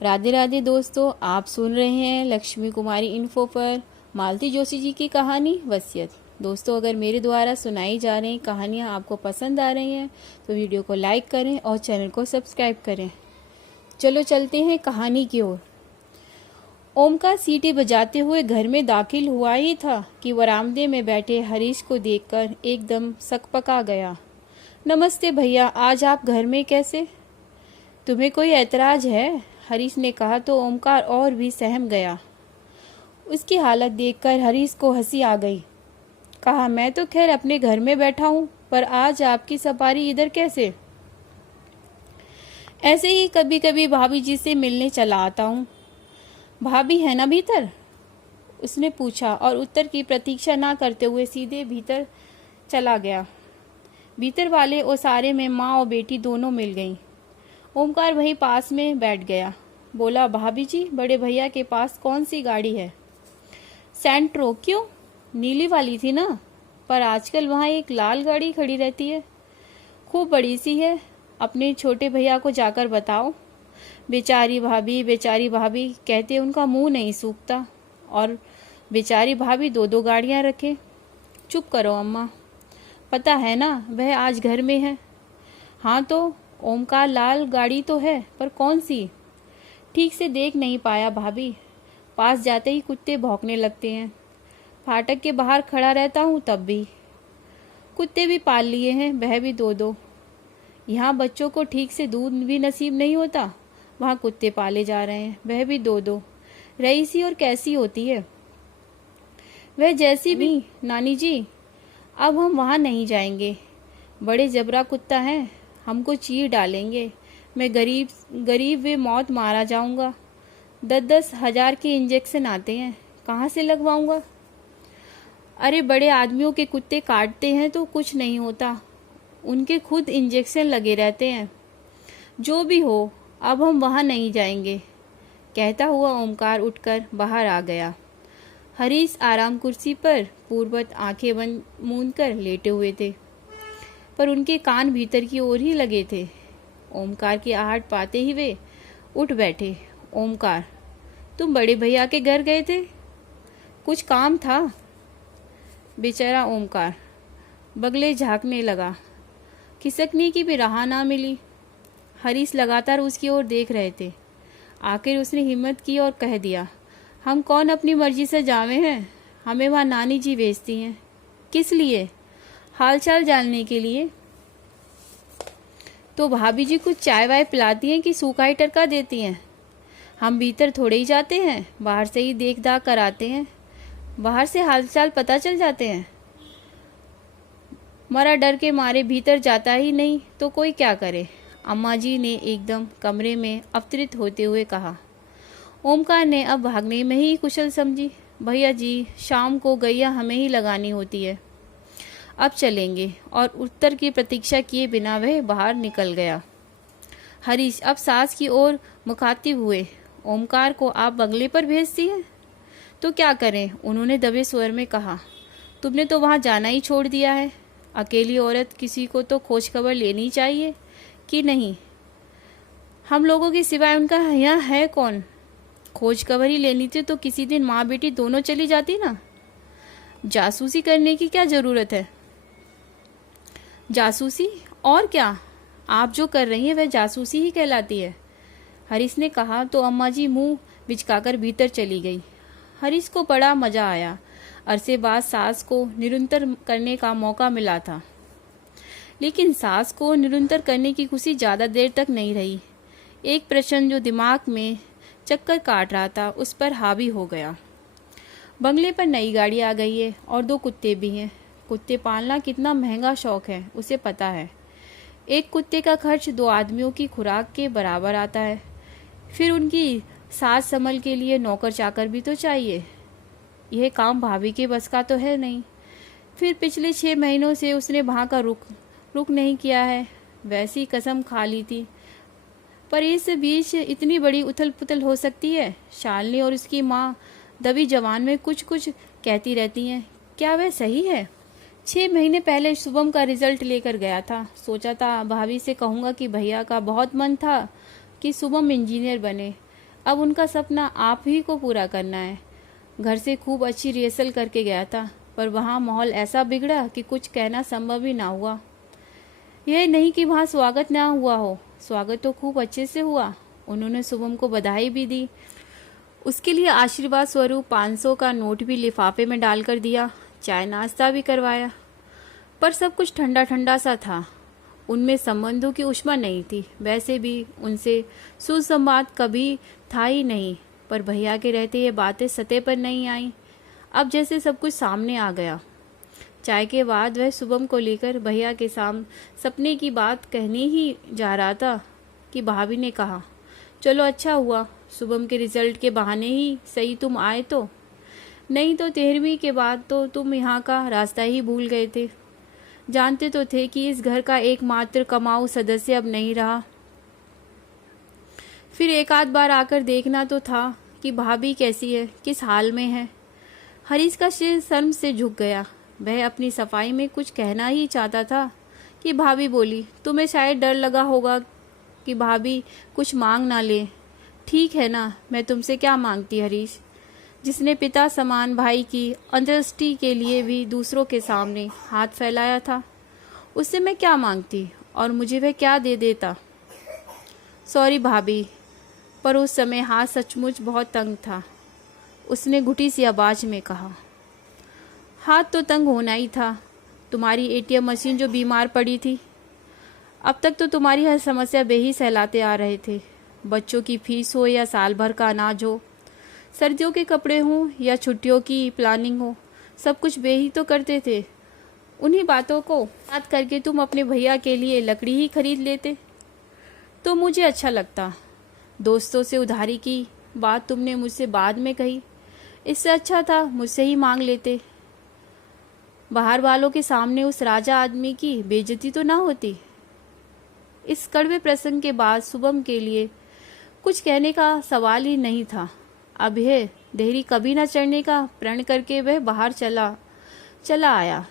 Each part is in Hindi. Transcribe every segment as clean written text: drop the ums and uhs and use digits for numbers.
राधे राधे दोस्तों, आप सुन रहे हैं लक्ष्मी कुमारी इन्फो पर मालती जोशी जी की कहानी वसीयत। दोस्तों, अगर मेरे द्वारा सुनाई जा रही कहानियाँ आपको पसंद आ रही हैं तो वीडियो को लाइक करें और चैनल को सब्सक्राइब करें। चलो चलते हैं कहानी की ओर। ओमकार सीटी बजाते हुए घर में दाखिल हुआ ही था कि वरामदे में बैठे हरीश को देखकर एकदम सकपका गया। नमस्ते भैया, आज आप घर में कैसे? तुम्हें कोई ऐतराज है? हरीश ने कहा तो ओमकार और भी सहम गया। उसकी हालत देखकर हरीश को हंसी आ गई। कहा, मैं तो खैर अपने घर में बैठा हूँ, पर आज आपकी सवारी इधर कैसे? ऐसे ही कभी कभी भाभी जी से मिलने चला आता हूँ। भाभी है ना भीतर? उसने पूछा और उत्तर की प्रतीक्षा ना करते हुए सीधे भीतर चला गया। भीतर वाले ओसारे में माँ और बेटी दोनों मिल गईं। ओमकार वहीं पास में बैठ गया। बोला, भाभी जी, बड़े भैया के पास कौन सी गाड़ी है? सेंट्रो। क्यों? नीली वाली थी ना, पर आजकल वहाँ एक लाल गाड़ी खड़ी रहती है, खूब बड़ी सी है। अपने छोटे भैया को जाकर बताओ। बेचारी भाभी कहते उनका मुंह नहीं सूखता, और बेचारी भाभी दो दो गाड़ियाँ रखे। चुप करो अम्मा, पता है ना वह आज घर में है। हाँ तो ओमकार, लाल गाड़ी तो है, पर कौन सी? ठीक से देख नहीं पाया भाभी, पास जाते ही कुत्ते भौंकने लगते हैं। फाटक के बाहर खड़ा रहता हूँ तब भी। कुत्ते भी पाल लिए हैं, वह भी दो दो। यहाँ बच्चों को ठीक से दूध भी नसीब नहीं होता, वहाँ कुत्ते पाले जा रहे हैं, वह भी दो दो। रईसी और कैसी होती है वह? जैसी भी। नानी जी, अब हम वहाँ नहीं जाएंगे, बड़े जबरा कुत्ता है, हमको चीर डालेंगे। मैं गरीब वे मौत मारा जाऊंगा। 10-10 हजार के इंजेक्शन आते हैं, कहाँ से लगवाऊंगा? अरे बड़े आदमियों के कुत्ते काटते हैं तो कुछ नहीं होता, उनके खुद इंजेक्शन लगे रहते हैं। जो भी हो, अब हम वहाँ नहीं जाएंगे, कहता हुआ ओमकार उठकर बाहर आ गया। हरीश आराम कुर्सी पर पूर्ववत आंखें बंद मूंद कर लेटे हुए थे, पर उनके कान भीतर की ओर ही लगे थे। ओमकार की आहट पाते ही वे उठ बैठे। ओमकार, तुम बड़े भैया के घर गए थे? कुछ काम था? बेचारा ओमकार बगले झांकने लगा। खिसकने की भी राह ना मिली। हरीश लगातार उसकी ओर देख रहे थे। आखिर उसने हिम्मत की और कह दिया, हम कौन अपनी मर्जी से जावे हैं, हमें वहाँ नानी जी भेजती हैं। किस लिए? हालचाल जानने के लिए। तो भाभी जी कुछ चाय वाय पिलाती हैं कि सूखा ही टरका देती हैं? हम भीतर थोड़े ही जाते हैं, बाहर से ही देख दाख कर आते हैं, बाहर से हालचाल पता चल जाते हैं। मरा डर के मारे भीतर जाता ही नहीं तो कोई क्या करे? अम्मा जी ने एकदम कमरे में अवतरित होते हुए कहा। ओमकार ने अब भागने में ही कुशल समझी। भैया जी, शाम को गैया हमें ही लगानी होती है, अब चलेंगे। और उत्तर की प्रतीक्षा किए बिना वह बाहर निकल गया। हरीश अब सास की ओर मुखातिब हुए। ओमकार को आप बंगले पर भेजती हैं तो क्या करें? उन्होंने दबे स्वर में कहा। तुमने तो वहाँ जाना ही छोड़ दिया है। अकेली औरत किसी को तो खोज खबर लेनी चाहिए कि नहीं? हम लोगों के सिवाय उनका यहाँ है कौन? खोज खबर ही लेनी थी तो किसी दिन माँ बेटी दोनों चली जाती ना। जासूसी करने की क्या जरूरत है? जासूसी और क्या? आप जो कर रही हैं वह जासूसी ही कहलाती है, हरीश ने कहा तो अम्मा जी मुंह बिचकाकर भीतर चली गई। हरीश को बड़ा मजा आया। अरसे बाद सास को निरंतर करने का मौका मिला था, लेकिन सास को निरंतर करने की खुशी ज़्यादा देर तक नहीं रही। एक प्रश्न जो दिमाग में चक्कर काट रहा था उस पर हावी हो गया। बंगले पर नई गाड़ी आ गई है और 2 कुत्ते भी हैं। कुत्ते पालना कितना महंगा शौक है उसे पता है। एक कुत्ते का खर्च 2 आदमियों की खुराक के बराबर आता है। फिर उनकी सास संभल के लिए नौकर चाकर भी तो चाहिए। यह काम भाभी के बस का तो है नहीं। फिर पिछले 6 महीनों से उसने वहाँ का रुक नहीं किया है। वैसी कसम खा ली थी, पर इस बीच इतनी बड़ी उथल पुथल हो सकती है। शालिनी और उसकी माँ दबी जवान में कुछ कुछ कहती रहती हैं। क्या वह सही है? 6 महीने पहले शुभम का रिजल्ट लेकर गया था। सोचा था भाभी से कहूँगा कि भैया का बहुत मन था कि शुभम इंजीनियर बने। अब उनका सपना आप ही को पूरा करना है। घर से खूब अच्छी रिहर्सल करके गया था, पर वहाँ माहौल ऐसा बिगड़ा कि कुछ कहना संभव ही ना हुआ। यह नहीं कि वहाँ स्वागत ना हुआ हो, स्वागत तो खूब अच्छे से हुआ। उन्होंने शुभम को बधाई भी दी, उसके लिए आशीर्वाद स्वरूप 500 का नोट भी लिफाफे में डालकर दिया, चाय नाश्ता भी करवाया। पर सब कुछ ठंडा ठंडा सा था, उनमें संबंधों की ऊष्मा नहीं थी। वैसे भी उनसे सुसंवाद कभी था ही नहीं, पर भैया के रहते ये बातें सतह पर नहीं आई। अब जैसे सब कुछ सामने आ गया। चाय के बाद वह शुभम को लेकर भैया के सपने की बात कहने ही जा रहा था कि भाभी ने कहा, चलो अच्छा हुआ शुभम के रिजल्ट के बहाने ही सही तुम आए, तो नहीं तो 13वीं के बाद तो तुम यहाँ का रास्ता ही भूल गए थे। जानते तो थे कि इस घर का एकमात्र कमाऊ सदस्य अब नहीं रहा। फिर एक आध बार आकर देखना तो था कि भाभी कैसी है, किस हाल में है। हरीश का सिर शर्म से झुक गया। वह अपनी सफाई में कुछ कहना ही चाहता था कि भाभी बोली, तुम्हें शायद डर लगा होगा कि भाभी कुछ मांग ना ले। ठीक है ना, मैं तुमसे क्या मांगती हरीश, जिसने पिता समान भाई की अंत्येष्टि के लिए भी दूसरों के सामने हाथ फैलाया था, उससे मैं क्या मांगती और मुझे वह क्या दे देता। सॉरी भाभी, पर उस समय हाथ सचमुच बहुत तंग था, उसने घुटी सी आवाज में कहा। हाथ तो तंग होना ही था, तुम्हारी एटीएम मशीन जो बीमार पड़ी थी। अब तक तो तुम्हारी हर समस्या बे ही सहलाते आ रहे थे। बच्चों की फीस हो या साल भर का अनाज हो, सर्दियों के कपड़े हों या छुट्टियों की प्लानिंग हो, सब कुछ बे ही तो करते थे। उन्हीं बातों को याद करके तुम अपने भैया के लिए लकड़ी ही खरीद लेते तो मुझे अच्छा लगता। दोस्तों से उधारी की बात तुमने मुझसे बाद में कही, इससे अच्छा था मुझसे ही मांग लेते। बाहर वालों के सामने उस राजा आदमी की बेइज्जती तो ना होती। इस कड़वे प्रसंग के बाद शुभम के लिए कुछ कहने का सवाल ही नहीं था। अब यह देहरी कभी न चढ़ने का प्रण करके वह बाहर चला आया।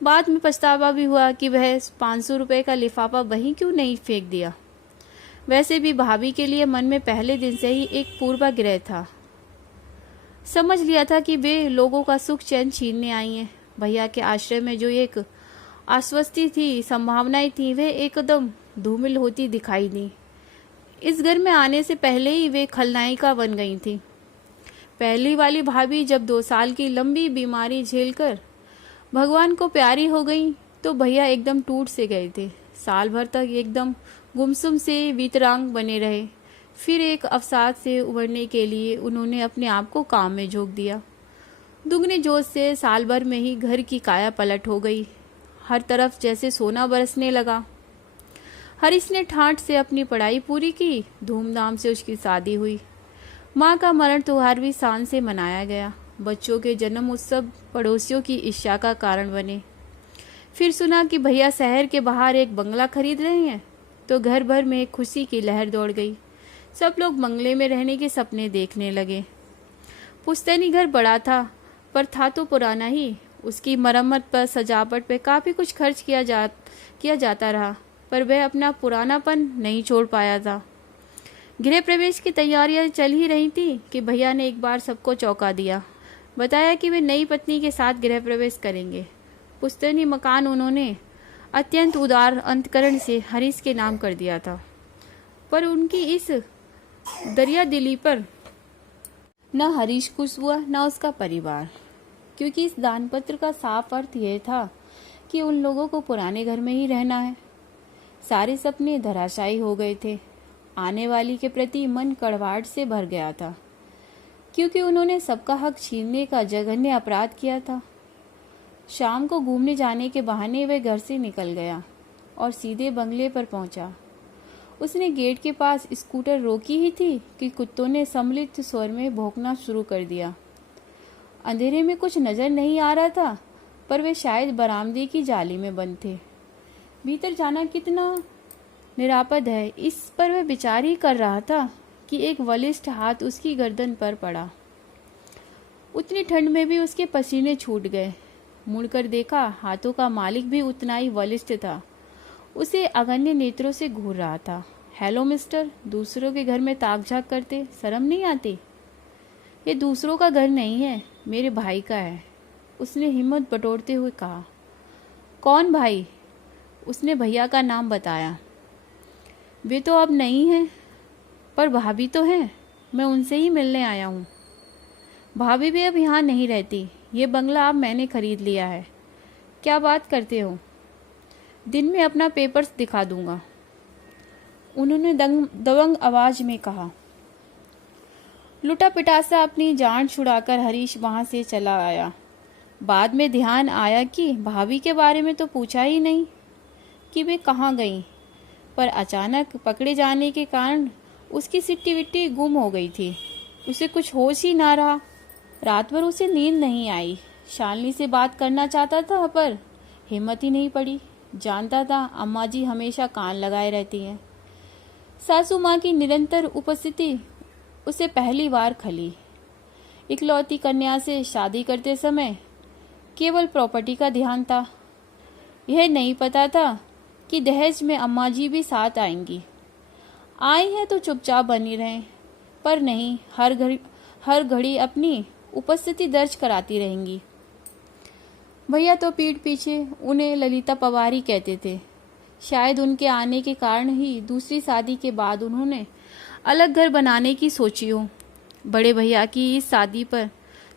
बाद में पछतावा भी हुआ कि वह 500 रुपये का लिफाफा वहीं क्यों नहीं फेंक दिया। वैसे भी भाभी के लिए मन में पहले दिन से ही एक पूर्वाग्रह था। समझ लिया था कि वे लोगों का सुख चैन छीनने आई हैं। भैया के आश्रय में जो एक आश्वस्ति थी, संभावनाएं थी, वे एकदम धूमिल होती दिखाई दी। इस घर में आने से पहले ही वे खलनायिका बन गई थी। पहली वाली भाभी जब 2 साल की लंबी बीमारी झेलकर भगवान को प्यारी हो गई तो भैया एकदम टूट से गए थे। साल भर तक एकदम गुमसुम से वीतरांग बने रहे। फिर एक अवसाद से उबरने के लिए उन्होंने अपने आप को काम में झोंक दिया। दुगने जोश से साल भर में ही घर की काया पलट हो गई। हर तरफ जैसे सोना बरसने लगा। हरीश ने ठाठ से अपनी पढ़ाई पूरी की, धूमधाम से उसकी शादी हुई। माँ का मरण त्योहार भी शान से मनाया गया। बच्चों के जन्म उत्सव पड़ोसियों की ईर्ष्या का कारण बने। फिर सुना कि भैया शहर के बाहर एक बंगला खरीद रहे हैं, तो घर भर में खुशी की लहर दौड़ गई। सब लोग बंगले में रहने के सपने देखने लगे। पुश्तैनी घर बड़ा था, पर था तो पुराना ही। उसकी मरम्मत पर, सजावट पर काफ़ी कुछ खर्च किया जाता रहा, पर वह अपना पुरानापन नहीं छोड़ पाया था। गृह प्रवेश की तैयारियां चल ही रही थी कि भैया ने एक बार सबको चौंका दिया। बताया कि वे नई पत्नी के साथ गृह प्रवेश करेंगे। पुश्तैनी मकान उन्होंने अत्यंत उदार अंतकरण से हरीश के नाम कर दिया था, पर उनकी इस दरिया दिली पर न हरीश खुश हुआ न उसका परिवार, क्योंकि इस दानपत्र का साफ अर्थ यह था कि उन लोगों को पुराने घर में ही रहना है। सारे सपने धराशायी हो गए थे। आने वाली के प्रति मन कड़वाहट से भर गया था, क्योंकि उन्होंने सबका हक छीनने का जघन्य अपराध किया था। शाम को घूमने जाने के बहाने वह घर से निकल गया और सीधे बंगले पर पहुंचा। उसने गेट के पास स्कूटर रोकी ही थी कि कुत्तों ने सम्मिलित स्वर में भौंकना शुरू कर दिया। अंधेरे में कुछ नजर नहीं आ रहा था, पर वे शायद बरामदे की जाली में बंद थे। भीतर जाना कितना निरापद है, इस पर वह विचार ही कर रहा था कि एक बलिष्ठ हाथ उसकी गर्दन पर पड़ा। उतनी ठंड में भी उसके पसीने छूट गए। मुड़कर देखा, हाथों का मालिक भी उतना ही बलिष्ठ था। उसे अगन्य नेत्रों से घूर रहा था। हेलो मिस्टर, दूसरों के घर में ताक झाक करते शर्म नहीं आती? ये दूसरों का घर नहीं है, मेरे भाई का है, उसने हिम्मत बटोरते हुए कहा। कौन भाई? उसने भैया का नाम बताया। वे तो अब नहीं हैं, पर भाभी तो हैं, मैं उनसे ही मिलने आया हूँ। भाभी भी अब यहाँ नहीं रहती, ये बंगला अब मैंने खरीद लिया है। क्या बात करते हो? दिन में अपना पेपर्स दिखा दूंगा, उन्होंने दबंग आवाज में कहा। लुटा पिटासा अपनी जान छुड़ाकर हरीश वहां से चला आया। बाद में ध्यान आया कि भाभी के बारे में तो पूछा ही नहीं कि वे कहाँ गईं, पर अचानक पकड़े जाने के कारण उसकी सिट्टी विट्टी गुम हो गई थी। उसे कुछ होश ही ना रहा। रात भर उसे नींद नहीं आई। शालिनी से बात करना चाहता था, पर हिम्मत ही नहीं पड़ी। जानता था अम्मा जी हमेशा कान लगाए रहती हैं। सासू माँ की निरंतर उपस्थिति उसे पहली बार खली। इकलौती कन्या से शादी करते समय केवल प्रॉपर्टी का ध्यान था। यह नहीं पता था कि दहेज में अम्मा जी भी साथ आएंगी। आई हैं तो चुपचाप बनी रहें, पर नहीं, हर घड़ी अपनी उपस्थिति दर्ज कराती रहेंगी। भैया तो पीठ पीछे उन्हें ललिता पवारी कहते थे। शायद उनके आने के कारण ही दूसरी शादी के बाद उन्होंने अलग घर बनाने की सोची हो। बड़े भैया की इस शादी पर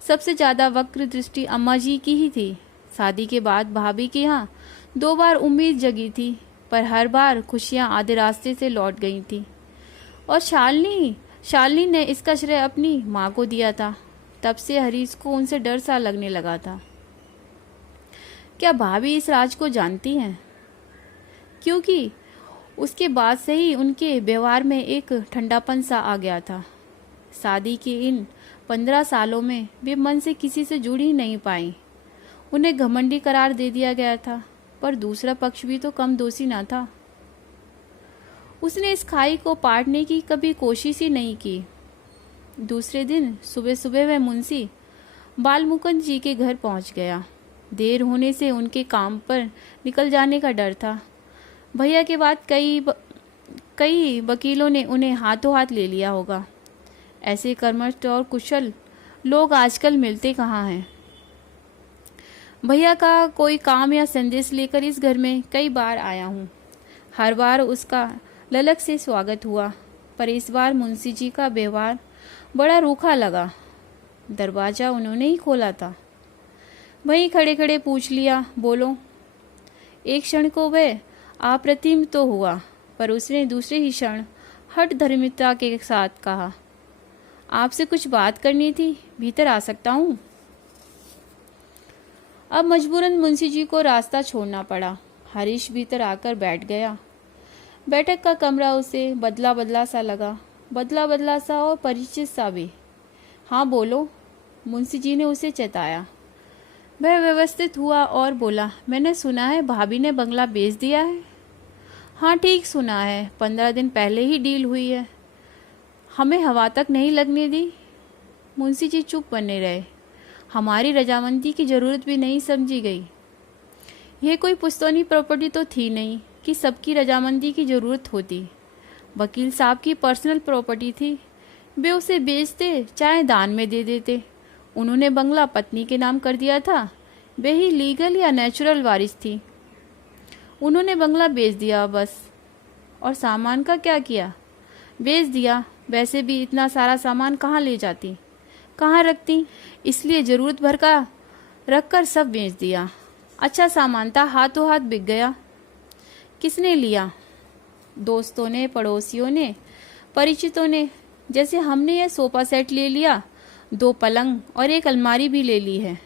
सबसे ज़्यादा वक्र दृष्टि अम्मा जी की ही थी। शादी के बाद भाभी के यहाँ 2 बार उम्मीद जगी थी, पर हर बार खुशियाँ आधे रास्ते से लौट गई थी। और शालिनी ने इसका श्रेय अपनी माँ को दिया था। तब से हरीश को उनसे डर सा लगने लगा था। क्या भाभी इस राज को जानती हैं? क्योंकि उसके बाद से ही उनके व्यवहार में एक ठंडापन सा आ गया था। शादी के इन 15 सालों में वे मन से किसी से जुड़ ही नहीं पाई। उन्हें घमंडी करार दे दिया गया था, पर दूसरा पक्ष भी तो कम दोषी न था। उसने इस खाई को पाटने की कभी कोशिश ही नहीं की। दूसरे दिन सुबह सुबह वह मुंशी बालमुकुंद जी के घर पहुंच गया। देर होने से उनके काम पर निकल जाने का डर था। भैया के बाद कई वकीलों ने उन्हें हाथों हाथ ले लिया होगा। ऐसे कर्मठ और कुशल लोग आजकल मिलते कहाँ हैं। भैया का कोई काम या संदेश लेकर इस घर में कई बार आया हूँ। हर बार उसका ललक से स्वागत हुआ, पर इस बार मुंशी जी का व्यवहार बड़ा रूखा लगा। दरवाज़ा उन्होंने ही खोला था। वहीं खड़े खड़े पूछ लिया, बोलो। एक क्षण को वह अप्रतिम तो हुआ, पर उसने दूसरे ही क्षण हठ धर्मिता के साथ कहा, आपसे कुछ बात करनी थी, भीतर आ सकता हूँ? अब मजबूरन मुंशी जी को रास्ता छोड़ना पड़ा। हरीश भीतर आकर बैठ गया। बैठक का कमरा उसे बदला बदला सा और परिचित सा भी। हाँ बोलो, मुंशी जी ने उसे चेताया। वह व्यवस्थित हुआ और बोला, मैंने सुना है भाभी ने बंगला बेच दिया है। हाँ ठीक सुना है, 15 दिन पहले ही डील हुई है। हमें हवा तक नहीं लगने दी। मुंशी जी चुप बने रहे। हमारी रजामंदी की जरूरत भी नहीं समझी गई। यह कोई पुश्तौनी प्रॉपर्टी तो थी नहीं कि सबकी रजामंदी की जरूरत होती। वकील साहब की पर्सनल प्रॉपर्टी थी। वे उसे बेचते चाहे दान में दे देते। उन्होंने बंगला पत्नी के नाम कर दिया था। वे ही लीगल या नेचुरल वारिस थी। उन्होंने बंगला बेच दिया बस। और सामान का क्या किया? बेच दिया। वैसे भी इतना सारा सामान कहाँ ले जाती, कहाँ रखती, इसलिए ज़रूरत भर का रखकर सब बेच दिया। अच्छा सामान था, हाथों हाथ बिक गया। किसने लिया? दोस्तों ने, पड़ोसियों ने, परिचितों ने। जैसे हमने यह सोफा सेट ले लिया, 2 पलंग और 1 अलमारी भी ले ली है।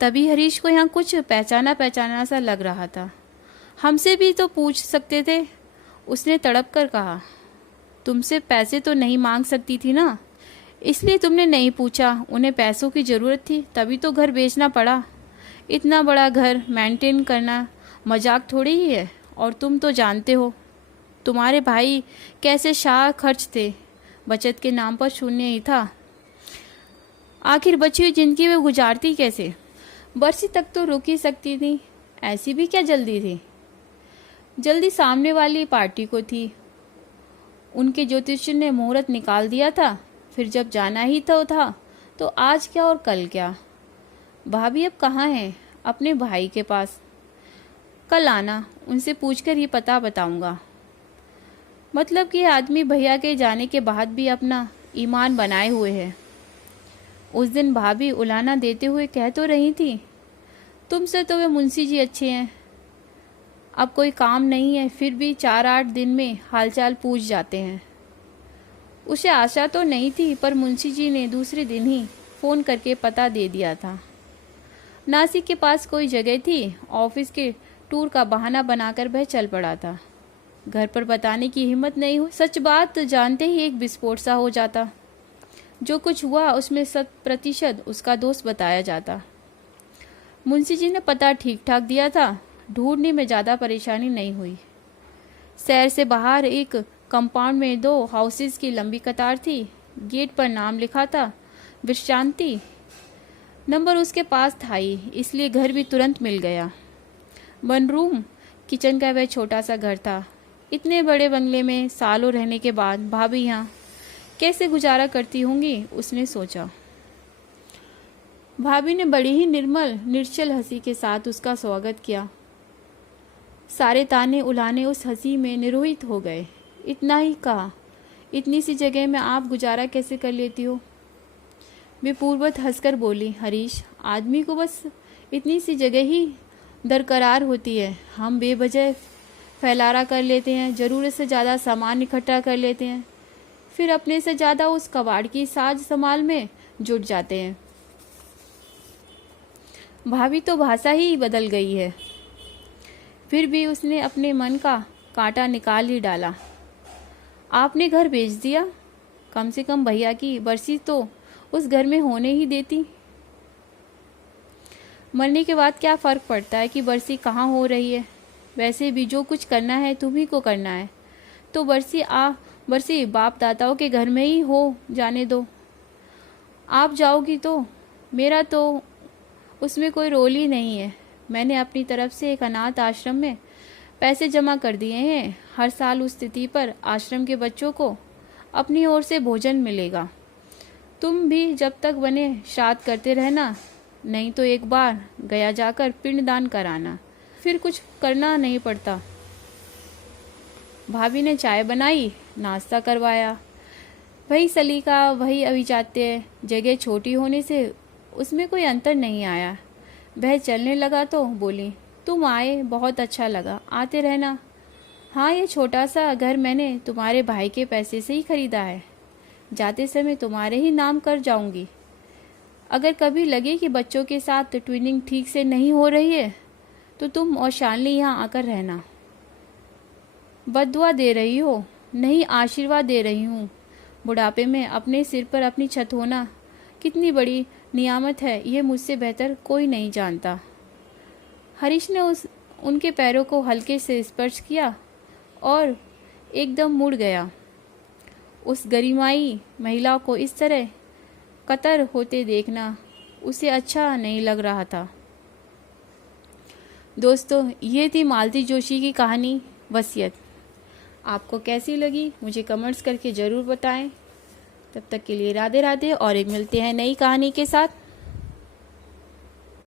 तभी हरीश को यहाँ कुछ पहचाना सा लग रहा था। हमसे भी तो पूछ सकते थे, उसने तड़प कर कहा। तुमसे पैसे तो नहीं मांग सकती थी ना, इसलिए तुमने नहीं पूछा। उन्हें पैसों की ज़रूरत थी, तभी तो घर बेचना पड़ा। इतना बड़ा घर मेंटेन करना मजाक थोड़ी ही है। और तुम तो जानते हो तुम्हारे भाई कैसे शाह खर्च थे। बचत के नाम पर शून्य ही था। आखिर बची हुई जिंदगी वे गुजारती कैसे? बरसी तक तो रुक ही सकती थी। ऐसी भी क्या जल्दी थी? जल्दी सामने वाली पार्टी को थी। उनके ज्योतिषी ने मुहूर्त निकाल दिया था, फिर जब जाना ही तो था तो आज क्या और कल क्या। भाभी अब कहाँ हैं? अपने भाई के पास। कल आना, उनसे पूछकर ही पता बताऊंगा। मतलब कि आदमी भैया के जाने के बाद भी अपना ईमान बनाए हुए है। उस दिन भाभी उलाना देते हुए कह तो रही थी, तुमसे तो वे मुंशी जी अच्छे हैं। अब कोई काम नहीं है फिर भी 4-8 दिन में हालचाल पूछ जाते हैं। उसे आशा तो नहीं थी, पर मुंशी जी ने दूसरे दिन ही फ़ोन करके पता दे दिया था। नासिक के पास कोई जगह थी। ऑफिस के टूर का बहाना बनाकर वह चल पड़ा था। घर पर बताने की हिम्मत नहीं हुई। सच बात जानते ही एक विस्फोट सा हो जाता। जो कुछ हुआ उसमें 100% उसका दोस्त बताया जाता। मुंशी जी ने पता ठीक ठाक दिया था। ढूंढने में ज़्यादा परेशानी नहीं हुई। शहर से बाहर एक कंपाउंड में 2 हाउसेस की लंबी कतार थी। गेट पर नाम लिखा था विश्रांति। नंबर उसके पास था ही, इसलिए घर भी तुरंत मिल गया। 1 रूम किचन का वह छोटा सा घर था। इतने बड़े बंगले में सालों रहने के बाद भाभी यहाँ कैसे गुजारा करती होंगी, उसने सोचा। भाभी ने बड़ी ही निर्मल निश्चल हंसी के साथ उसका स्वागत किया। सारे ताने उलाने उस हंसी में निरोहित हो गए। इतना ही कहा, इतनी सी जगह में आप गुजारा कैसे कर लेती हो? वे पूर्ववत हंसकर बोली, हरीश, आदमी को बस इतनी सी जगह ही दरकरार होती है। हम बेवजह फैलारा कर लेते हैं, ज़रूरत से ज़्यादा सामान इकट्ठा कर लेते हैं, फिर अपने से ज़्यादा उस कबाड़ की साज संभाल में जुट जाते हैं। भाभी तो भाषा ही बदल गई है। फिर भी उसने अपने मन का कांटा निकाल ही डाला। आपने घर बेच दिया? कम से कम भैया की बरसी तो उस घर में होने ही देती। मरने के बाद क्या फ़र्क पड़ता है कि बरसी कहाँ हो रही है? वैसे भी जो कुछ करना है तुम्ही को करना है, तो बरसी बाप दादाओं के घर में ही हो जाने दो। आप जाओगी तो मेरा तो उसमें कोई रोल ही नहीं है। मैंने अपनी तरफ से एक अनाथ आश्रम में पैसे जमा कर दिए हैं। हर साल उस तिथि पर आश्रम के बच्चों को अपनी ओर से भोजन मिलेगा। तुम भी जब तक बने श्राद्ध करते रहना, नहीं तो एक बार गया जाकर पिंडदान कराना, फिर कुछ करना नहीं पड़ता। भाभी ने चाय बनाई, नाश्ता करवाया। वही सलीका, वही अभिजात्य। जगह छोटी होने से उसमें कोई अंतर नहीं आया। वह चलने लगा तो बोली, तुम आए बहुत अच्छा लगा, आते रहना। हाँ, ये छोटा सा घर मैंने तुम्हारे भाई के पैसे से ही खरीदा है। जाते समय तुम्हारे ही नाम कर जाऊंगी। अगर कभी लगे कि बच्चों के साथ ट्विनिंग ठीक से नहीं हो रही है तो तुम और शालिनी यहाँ आकर रहना। बद्दुआ दे रही हो? नहीं, आशीर्वाद दे रही हूँ। बुढ़ापे में अपने सिर पर अपनी छत होना कितनी बड़ी नियामत है, ये मुझसे बेहतर कोई नहीं जानता। हरीश ने उनके पैरों को हल्के से स्पर्श किया और एकदम मुड़ गया। उस गरिमाई महिला को इस तरह कतर होते देखना उसे अच्छा नहीं लग रहा था। दोस्तों, ये थी मालती जोशी की कहानी वसीयत। आपको कैसी लगी मुझे कमेंट्स करके ज़रूर बताएं। तब तक के लिए राधे राधे, और एक मिलते हैं नई कहानी के साथ।